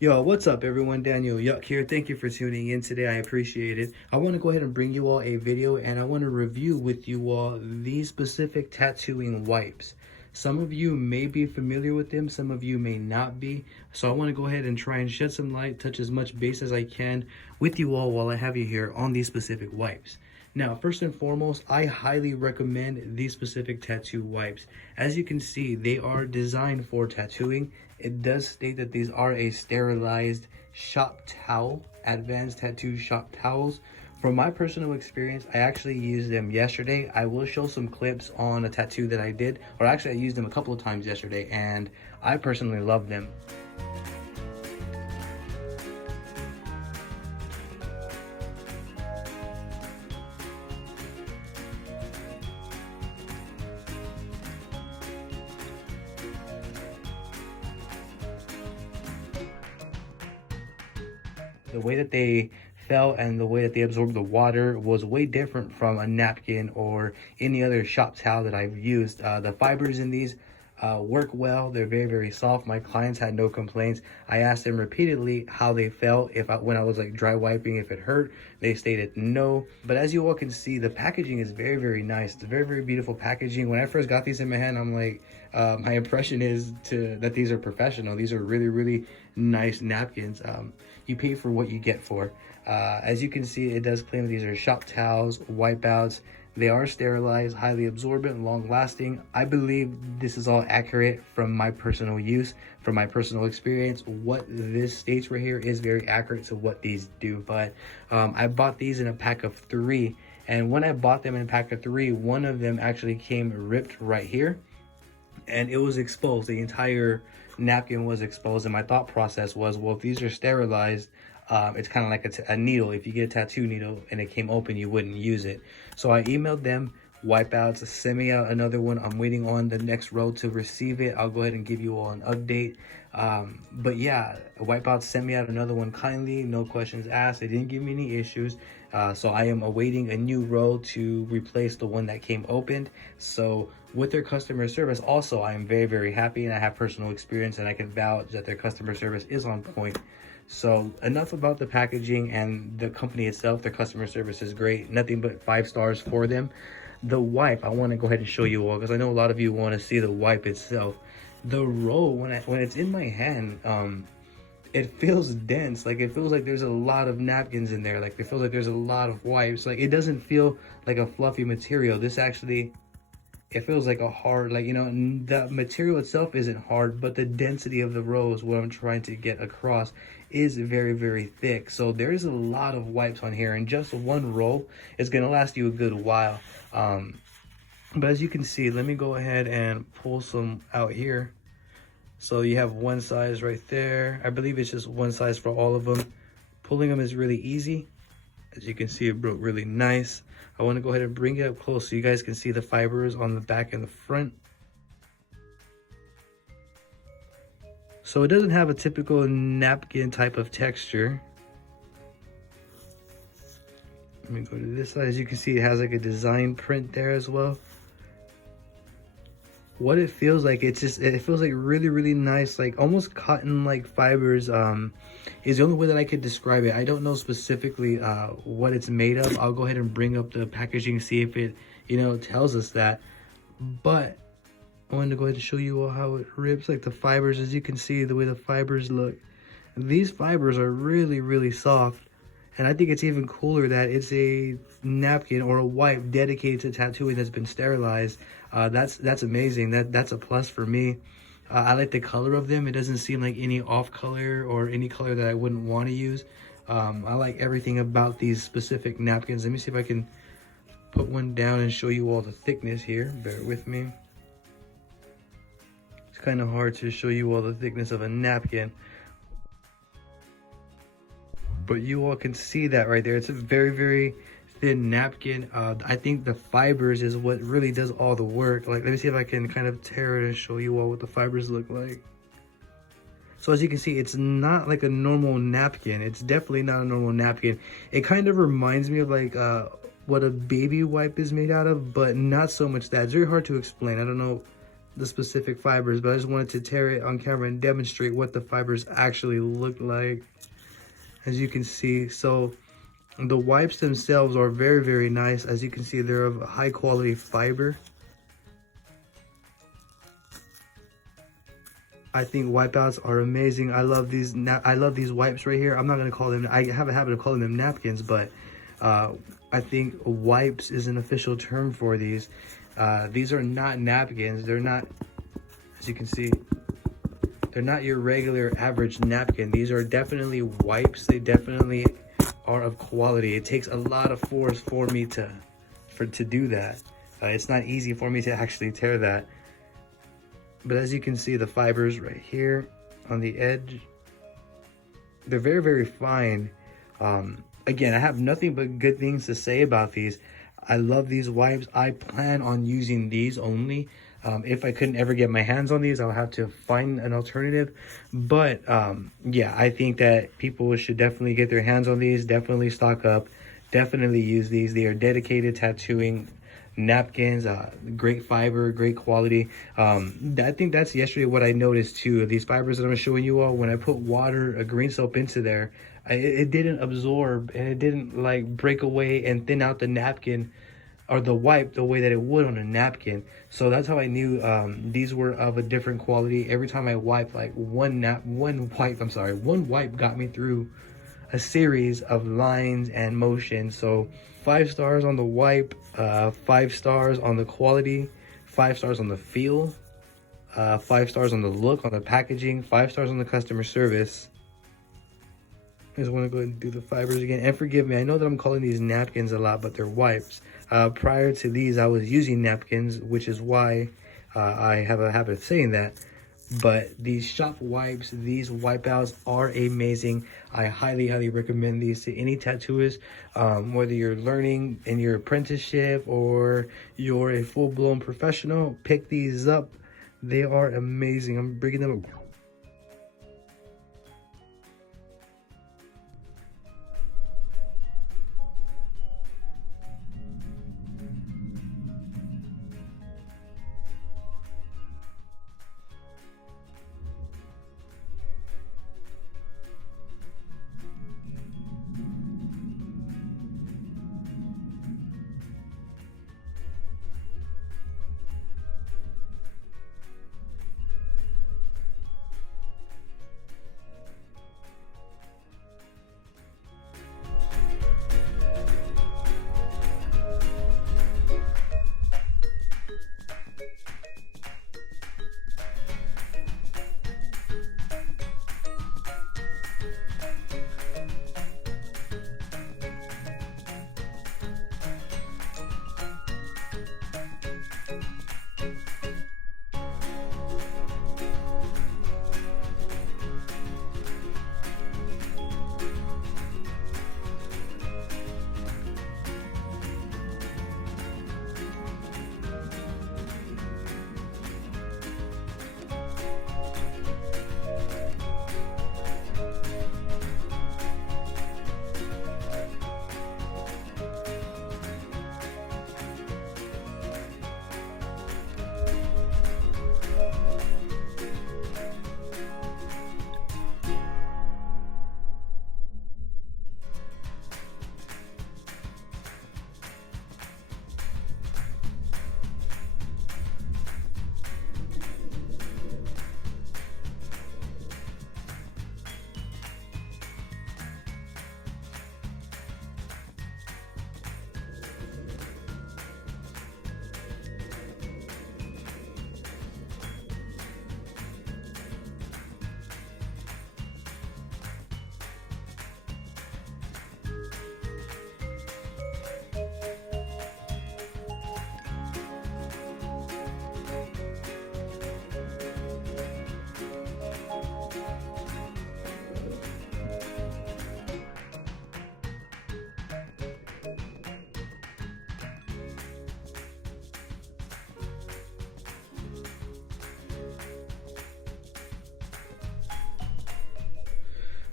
Yo, what's up everyone? Daniel Yuck here. Thank you for tuning in today. I appreciate it. I want to go ahead and bring you all a video and I want to review with you all these specific tattooing wipes. Some of you may be familiar with them, some of you may not be. So I want to go ahead and try and shed some light, touch as much base as I can with you all while I have you here on these specific wipes. Now, first and foremost, I highly recommend these specific tattoo wipes. As you can see, they are designed for tattooing. It does state that these are a sterilized shop towel, advanced tattoo shop towels. From my personal experience, I actually used them yesterday. I will show some clips on a tattoo that I did, or actually I used them a couple of times yesterday, and I personally love them. The way that they fell and the way that they absorbed the water was way different from a napkin or any other shop towel that I've used. The fibers in these work well. They're very soft. My clients had no complaints. I asked them repeatedly how they felt, when I was like dry wiping, if it hurt. They stated no. But as you all can see, the packaging is very nice. It's very beautiful packaging. When I first got these in my hand, I'm like, my impression is that these are professional. These are really nice napkins. You pay for what you get for. As you can see, it does claim that these are shop towels, Wipe Outz. They are sterilized, highly absorbent, long lasting. I believe this is all accurate from my personal use, from my personal experience. What this states right here is very accurate to what these do. But I bought these in a pack of 3. And when I bought them in a pack of 3, one of them actually came ripped right here. And it was exposed. The entire napkin was exposed. And my thought process was, well, if these are sterilized, it's kind of like a needle. If you get a tattoo needle and it came open, you wouldn't use it. So I emailed them, Wipe Outz, send me out another one. I'm waiting on the next row to receive it. I'll go ahead and give you all an update. But yeah, Wipe Outz sent me out another one kindly, no questions asked. They didn't give me any issues. So I am awaiting a new row to replace the one that came opened. So with their customer service, also, I am very happy, and I have personal experience and I can vouch that their customer service is on point. So enough about the packaging and the company itself. Their customer service is great. Nothing but 5 stars for them. The wipe, I want to go ahead and show you all because I know a lot of you want to see the wipe itself. The roll, when it's in my hand, it feels dense. Like, it feels like there's a lot of napkins in there. Like, it feels like there's a lot of wipes. Like, it doesn't feel like a fluffy material. This actually, it feels like a hard, like, the material itself isn't hard, but the density of the roll is what I'm trying to get across, is very thick. So there's a lot of wipes on here, and just one roll is going to last you a good while. But as you can see, let me go ahead and pull some out here. So you have one size right there. I believe it's just one size for all of them. Pulling them is really easy. As you can see, it broke really nice. I want to go ahead and bring it up close so you guys can see the fibers on the back and the front. So it doesn't have a typical napkin type of texture. Let me go to this side. As you can see, it has like a design print there as well. What it feels like, it feels like really nice, like almost cotton like fibers, is the only way that I could describe it. I don't know specifically what it's made of. I'll go ahead and bring up the packaging, see if it tells us that. But I wanted to go ahead and show you all how it rips, like the fibers. As you can see, the way the fibers look, these fibers are really soft. And I think it's even cooler that it's a napkin or a wipe dedicated to tattooing that's been sterilized. That's amazing. That's a plus for me. I like the color of them. It doesn't seem like any off color or any color that I wouldn't want to use. I like everything about these specific napkins. Let me see if I can put one down and show you all the thickness here. Bear with me. It's kind of hard to show you all the thickness of a napkin, but you all can see that right there. It's a very thin napkin. I think the fibers is what really does all the work. Like, let me see if I can kind of tear it and show you all what the fibers look like. So as you can see, it's not like a normal napkin. It's definitely not a normal napkin. It kind of reminds me of like what a baby wipe is made out of, but not so much that. It's very hard to explain. I don't know the specific fibers, but I just wanted to tear it on camera and demonstrate what the fibers actually look like. As you can see, so the wipes themselves are very, very nice. As you can see, they're of high quality fiber. I think Wipe Outz are amazing. I love these. I love these wipes right here. I'm not gonna call them. I have a habit of calling them napkins, but I think wipes is an official term for these. These are not napkins. They're not, as you can see, they're not your regular average napkin. These are definitely wipes. They definitely are of quality. It takes a lot of force for me to do that. It's not easy for me to actually tear that. But as you can see, the fibers right here on the edge, they're very, very fine. Again, I have nothing but good things to say about these. I love these wipes. I plan on using these only. If I couldn't ever get my hands on these, I'll have to find an alternative. But yeah, I think that people should definitely get their hands on these. Definitely stock up. Definitely use these. They are dedicated tattooing napkins, great fiber, great quality. I think that's yesterday what I noticed too. These fibers that I'm showing you all, when I put water, a green soap into there, it didn't absorb and it didn't like break away and thin out the napkin or the wipe the way that it would on a napkin. So that's how I knew these were of a different quality. Every time I wipe, like one wipe got me through a series of lines and motions. So 5 stars on the wipe, 5 stars on the quality, 5 stars on the feel, 5 stars on the look, on the packaging, 5 stars on the customer service. I just want to go ahead and do the fibers again. And forgive me, I know that I'm calling these napkins a lot, but they're wipes. Prior to these, I was using napkins, which is why I have a habit of saying that. But these shop wipes, these Wipe Outz are amazing. I highly, highly recommend these to any tattooist, whether you're learning in your apprenticeship or you're a full-blown professional. Pick these up. They are amazing. I'm bringing them up.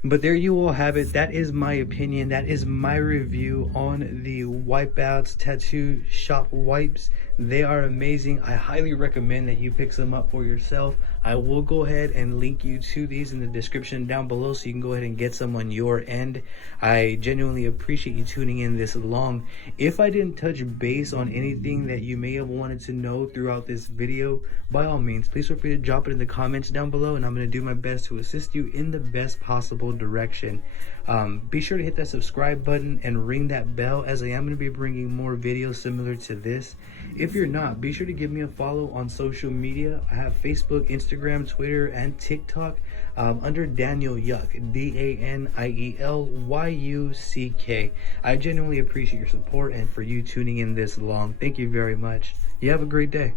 But there you all have it. That is my opinion. That is my review on the Wipe Outz tattoo shop wipes. They are amazing. I highly recommend that you pick some up for yourself. I will go ahead and link you to these in the description down below so you can go ahead and get some on your end. I genuinely appreciate you tuning in this long. If I didn't touch base on anything that you may have wanted to know throughout this video, by all means, please feel free to drop it in the comments down below, and I'm going to do my best to assist you in the best possible direction. Be sure to hit that subscribe button and ring that bell, as I am going to be bringing more videos similar to this. If you're not, be sure to give me a follow on social media. I have Facebook, Instagram, Twitter, and TikTok under Daniel Yuck, DANIELYUCK. I genuinely appreciate your support and for you tuning in this long. Thank you very much. You have a great day.